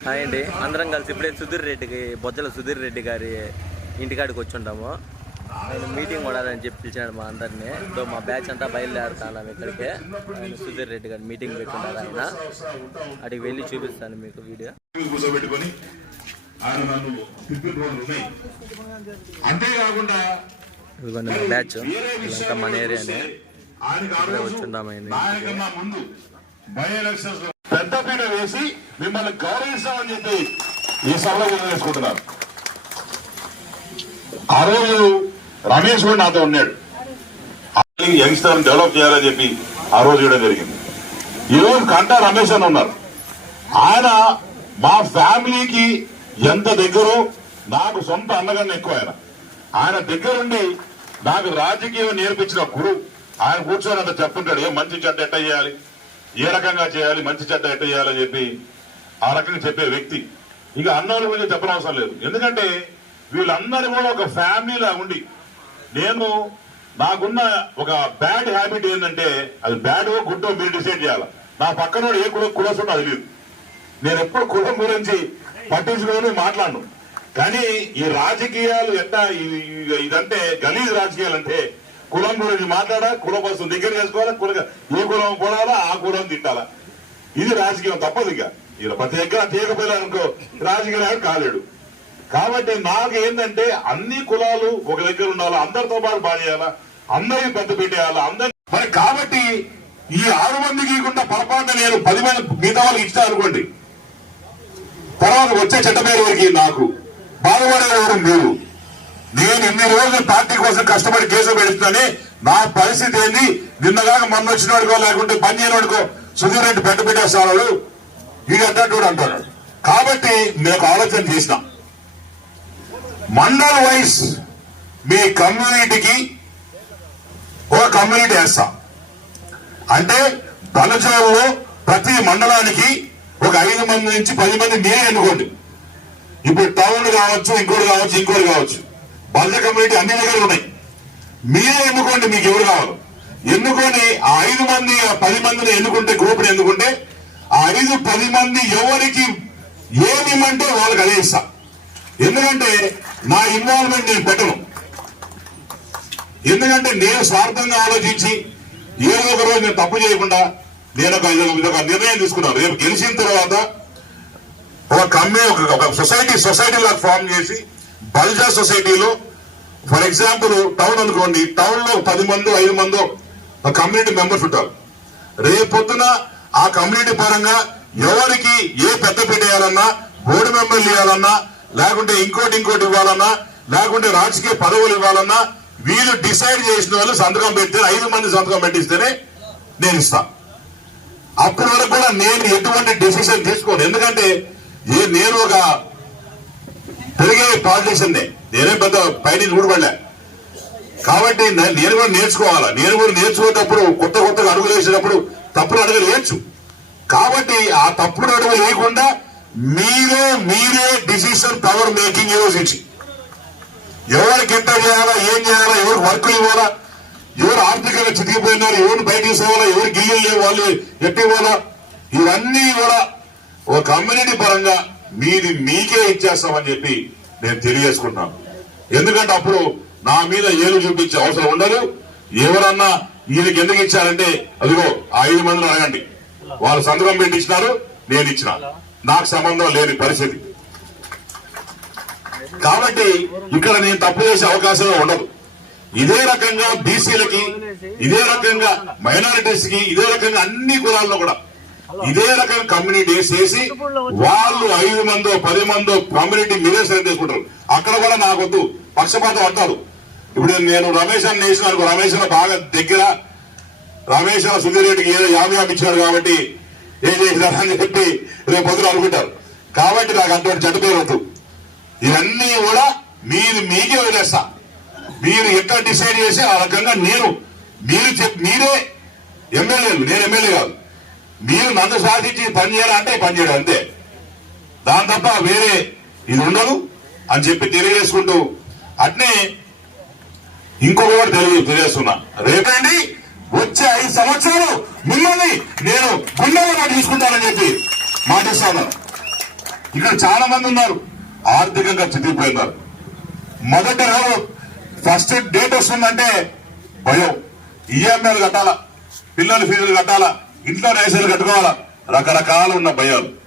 Hi అండి. అందరం కలిసి ఇప్పుడే సుధీర్ రెడ్డికి బొజ్జల సుధీర్ రెడ్డి గారి ఇంటికాడికి వచ్చి ఉంటాము ఆయన మీటింగ్ పడాలని చెప్పి పిలిచాడు మా అందరినీ. సో మా బ్యాచ్ అంతా బయలుదేరుతాను ఇక్కడికే. ఆయన సుధీర్ రెడ్డి గారు మీటింగ్ పెట్టుకున్నారు ఆయన. అడిగి వెళ్ళి చూపిస్తాను మీకు వీడియో. కూర్చోబెట్టుకొని ఆయన నన్ను అంతేకాకుండా ఇదిగోండి మా బ్యాచ్. ఇదంతా మన ఏరియానే. ఇప్పుడే వచ్చుందాం పెద్దపీట వేసి మిమ్మల్ని గౌరవిస్తామని చెప్పి ఈ సభలో వేసుకుంటున్నారు. ఆ రోజు రమేష్ కూడా నాతో ఉన్నాడు. యంగ్స్టర్ డెవలప్ చేయాలని చెప్పి ఆ రోజు ఇవ్వడం జరిగింది. ఈ రోజు కంటా రమేష్ అని ఉన్నారు. ఆయన మా ఫ్యామిలీకి ఎంత దగ్గరో నాకు సొంత అన్నగానే ఎక్కువ ఆయన. ఆయన దగ్గరుండి నాకు రాజకీయం నేర్పించిన గురువు. ఆయన కూర్చొని అంత చెప్పుంటాడు ఏ మంచి చెడ్డ ఎట్ట చేయాలి? ఏ రకంగా చేయాలి మంచి చెడ్డ ఎట్ట చేయాలని చెప్పి ఆ రకంగా చెప్పే వ్యక్తి. ఇక అన్నోళ్ళ గురించి చెప్పనవసరం లేదు. ఎందుకంటే వీళ్ళందరూ కూడా ఒక ఫ్యామిలీలా ఉండి నేను నాకున్న ఒక బ్యాడ్ హ్యాబిట్ ఏంటంటే అది బ్యాడ్ గుడ్డో మీరు డిసైడ్ చేయాలి. నా పక్కన ఏ కుల కులసుండో అది లేదు. నేను ఎప్పుడు కులం గురించి పట్టించుకొని మాట్లాడను. కానీ ఈ రాజకీయాలు ఎట్టా ఇదంటే గలీజ్ రాజకీయాలు అంటే కులం గురించి మాట్లాడా? కులం కోసం దగ్గర చేసుకోవాలా? కుల ఏ కులం కొడాలా ఆ కులం తిట్టాలా? ఇది రాజకీయం తప్పదు ఇక. ఇలా ప్రతి దగ్గర తీయకపోయారనుకో రాజకీయ నాయకుడు కాలేడు. కాబట్టి నాకు ఏంటంటే అన్ని కులాలు ఒక దగ్గర ఉండాలా అందరితో పాటు బాగా అందరికి పెద్ద పెట్టేయాలా అందరి మరి కాబట్టి ఈ ఆరు మందికి ఇవ్వకుండా పొరపాటు నేను పది మంది మిగతా వాళ్ళకి ఇచ్చా అనుకోండి. తర్వాత వచ్చే చెడ్డ పేరు వరకు నాకు. బాధపడేవారు మీరు నేను ఇన్ని రోజులు పార్టీ కోసం కష్టపడి కేసు పెడుతున్నానే నా పరిస్థితి ఏంది? నిన్నగాక మొన్న వచ్చినోడుకో లేకుంటే పని చేయనోడుకో సుధీర్ రెడ్డి పెద్ద పెట్టేస్తాడు ఇది అడ్డట్టు అంటాడు కాబట్టి నేను ఒక ఆలోచన చేసిన. మండల్ వైస్ మీ కమ్యూనిటీకి ఒక కమ్యూనిటీ వేస్తా. అంటే బలజోల్లో ప్రతి మండలానికి ఒక ఐదు మంది నుంచి పది మంది నేను ఎన్నుకోండి. ఇప్పుడు టౌన్ కావచ్చు ఇంకోటి కావచ్చు ఇంకోటి కావచ్చు. బలజ కమిటీ అన్ని దగ్గర ఉన్నాయి. మీరే ఎన్నుకోండి మీకు ఎవరు కావాలి? ఎన్నుకొని ఆ ఐదు మంది ఆ పది మందిని ఎన్నుకుంటే గ్రూప్ని ఎన్నుకుంటే ఆ ఐదు పది మంది ఎవరికి ఏమి ఇమ్మంటే వాళ్ళకి అదే ఇస్తా. ఎందుకంటే నా ఇన్వాల్వ్మెంట్ నేను పెట్టను. ఎందుకంటే నేను స్వార్థంగా ఆలోచించి ఏదో ఒక రోజు నేను తప్పు చేయకుండా నేను ఒక ఒక నిర్ణయం తీసుకున్నాను. రేపు గెలిచిన తర్వాత ఒక కమ్మే ఒక సొసైటీ సొసైటీ లాగా ఫామ్ చేసి బల్జా సొసైటీలో ఫర్ ఎగ్జాంపుల్ టౌన్ అనుకోండి టౌన్లో పది మంది ఐదు మంది కమ్యూనిటీ మెంబర్స్ ఉంటారు. రేపొద్దున ఆ కమ్యూనిటీ పరంగా ఎవరికి ఏ పెద్ద పెట్టేయాలన్నా బోర్డు మెంబర్లు ఇవ్వాలన్నా లేకుంటే ఇంకోటి ఇంకోటి ఇవ్వాలన్నా లేకుంటే రాజకీయ పదవులు ఇవ్వాలన్నా వీళ్ళు డిసైడ్ చేసిన వాళ్ళు సంతకం పెడితే ఐదు మంది సంతకం పెట్టిస్తేనే నేను ఇస్తా. అప్పటి వరకు కూడా నేను ఎటువంటి డిసిషన్ తీసుకోను. ఎందుకంటే ఏ- నేను ఒక పెరిగే పాలిటీషియన్నే నేనే పెద్ద పైన ఊడబడలే కాబట్టి నేను కూడా నేర్చుకోవాలా? నేను కూడా నేర్చుకునేటప్పుడు కొత్త కొత్తగా అడుగులు వేసేటప్పుడు తప్పుడు అడుగులు వేయచ్చు. కాబట్టి ఆ తప్పుడు అడుగులు వేయకుండా మీరే మీరే డిసిషన్ పవర్ మేకింగ్ యోచించి ఎవరికి ఎంత చేయాలా ఏం చేయాలా ఎవరికి వర్కులు ఇవ్వాలా ఎవరు ఆర్థికంగా చితికిపోయినారు ఎవరు బయట తీసుకోవాలా ఎవరు గియ్యలు వాళ్ళు ఎట్టి ఇవ్వాలా? ఇవన్నీ కూడా ఒక కమ్యూనిటీ పరంగా మీది మీకే ఇచ్చేస్తామని చెప్పి నేను తెలియజేసుకుంటున్నాను. ఎందుకంటే అప్పుడు నా మీద ఏలు చూపించే అవసరం ఉండదు. ఎవరన్నా ఈయనకి ఎందుకు ఇచ్చారంటే అదిగో ఆ ఐదు మందిని అడగండి. వాళ్ళు సంతకం పెట్టించినారు నేను ఇచ్చిన. నాకు సంబంధం లేని పరిస్థితి. కాబట్టి ఇక్కడ నేను తప్పు చేసే అవకాశం ఉండదు. ఇదే రకంగా బీసీలకి ఇదే రకంగా మైనారిటీస్కి ఇదే రకంగా అన్ని కులాల్లో కూడా ఇదే రకంగా కమ్యూనిటీస్ చేసి వాళ్ళు ఐదు మందో పది మందో కమ్యూనిటీ మీరే సెలెక్ట్ చేసుకుంటారు అక్కడ కూడా నాకొద్దు. పక్షపాతం అంటారు. ఇప్పుడు నేను రమేష్ అని వేసిన రమేష్ బాగా దగ్గర రమేష్ అన్న సుధీర్ రెడ్డికి ఏదో యాభై యాభై కాబట్టి ఏం చేసినారు అని చెప్పి రేపు పొద్దున అనుకుంటారు. కాబట్టి నాకు అటువంటి చెడ్డ పేరు వద్దు. ఇవన్నీ కూడా మీరు మీకే వదిలేస్తా. మీరు ఎక్కడ డిసైడ్ చేసి ఆ రకంగా నేను మీరు చెప్ మీరే ఎమ్మెల్యేలు నేను ఎమ్మెల్యే కాదు. మీరు నన్ను సాధించి పని చేయాలంటే పని చేయడం అంతే. దాని తప్ప వేరే ఇది ఉండదు. అని చెప్పి తెలియజేసుకుంటూ అట్నే ఇంకొక కూడా తెలియ తెలియజేస్తున్నా. రేపండి వచ్చే ఐదు సంవత్సరాలు మిమ్మల్ని నేను గుండెలో తీసుకుంటానని చెప్పి మాటిస్తాను. ఇక్కడ చాలా మంది ఉన్నారు. ఆర్థికంగా చితికిపోయినారు. మొదటి రోజు ఫస్ట్ డేట్ వస్తుందంటే భయం. ఈఎంఐలు కట్టాలా? పిల్లల ఫీజులు కట్టాలా? ఇంట్లో రేషన్లు కట్టుకోవాలా? రకరకాల ఉన్న భయాలు.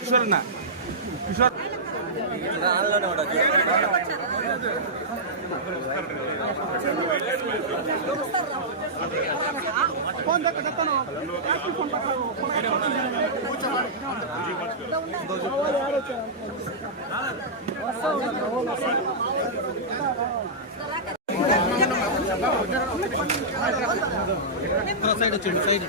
किशोर ना किशोर కిషోర్ అన్న కిషోర్ ఆన్లోనే ఉండదు సైడ్ వచ్చిండు సైడ్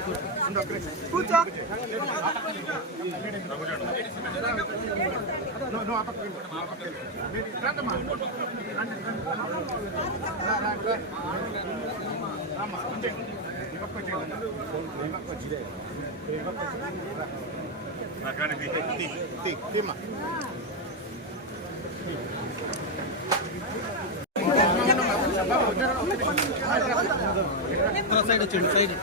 సైడ్ వచ్చిండు సైడ్.